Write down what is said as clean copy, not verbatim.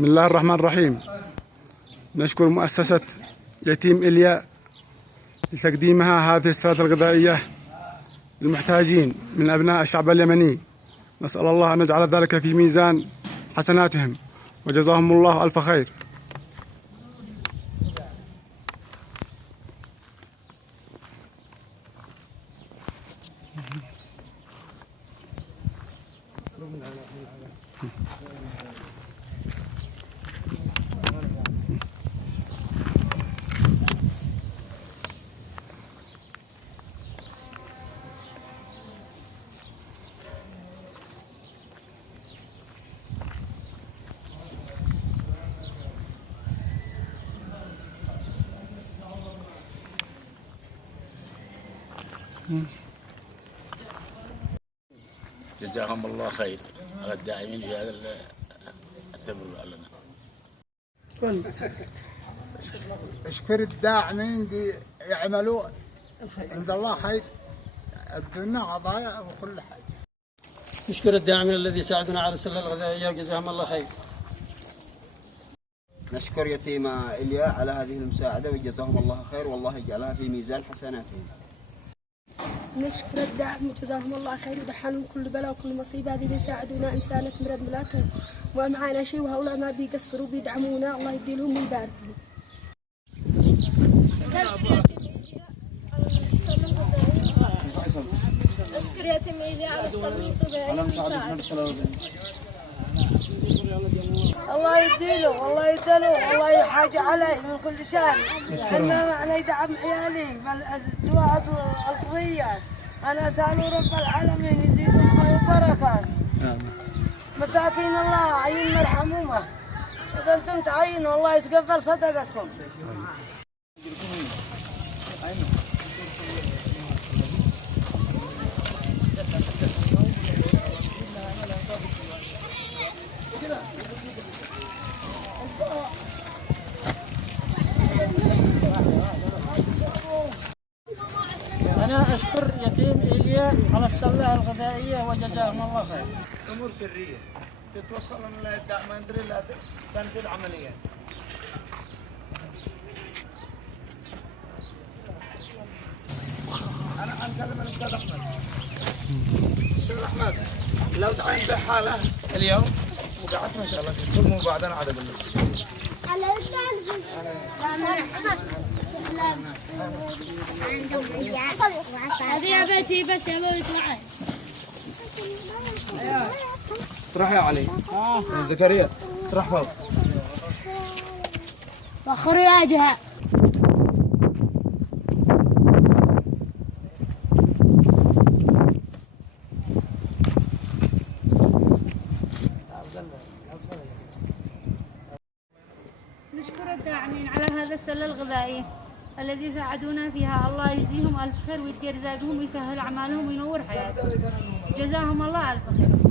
بسم الله الرحمن الرحيم. نشكر مؤسسة يتيم إليا لتقديمها هذه السلة الغذائية للمحتاجين من أبناء الشعب اليمني. نسأل الله أن يجعل ذلك في ميزان حسناتهم وجزاهم الله ألف خير. جزاهم الله خير على الداعمين في هذا التبرع لنا. اشكر الداعمين اللي يعملوا عند الله خير الدنيا قضايا وكل حاجه. نشكر الداعمين الذي ساعدنا على السلة الغذائية وجزاهم الله خير. نشكر يتيم إليا على هذه المساعدة وجزاهم الله خير والله يجعلها في ميزان حسناتهم. نشكر الداعم وجزاهم الله خير ودحالهم كل بلاء وكل مصيبة. هذه بيساعدونا إنسانة مرض ملاته وما معنا شيء وهؤلاء ما بيقصروا بيدعمونا. الله يدي لهم ويبارك لهم. أشكر يتيم إليا على الصلاة. الله يديله والله يديله والله يحاج علي من كل شان. أنا معنا يدعم عيالي بالدعاء القضية. أنا أسأل رب العالمين يزيد الخير والبركات. مساكين الله عين مرحمومة. إذا أنتم تعينوا الله يتقبل صدقتكم. أنا أشكر يتيم إليا على السلة الغذائية وجزاهم الله خير. امور سريه تتوصل من ما ندري لا تنفيذ عمليات. انا انكلم الاستاذ احمد. الاستاذ احمد لو تعين بحاله اليوم وقعدت ما شاء الله كل مو بعدين عاد اقول لك. هذه يا بيتي بس يا بيت معي. تروح يا علي. زكريا تروح فوق. وخر يا جهة. نشكر الداعمين على هذا السلة الغذائية الذي ساعدونا فيها. الله يجزيهم ألف خير ويدي رزقهم ويسهل أعمالهم وينور حياتهم. جزاهم الله ألف خير.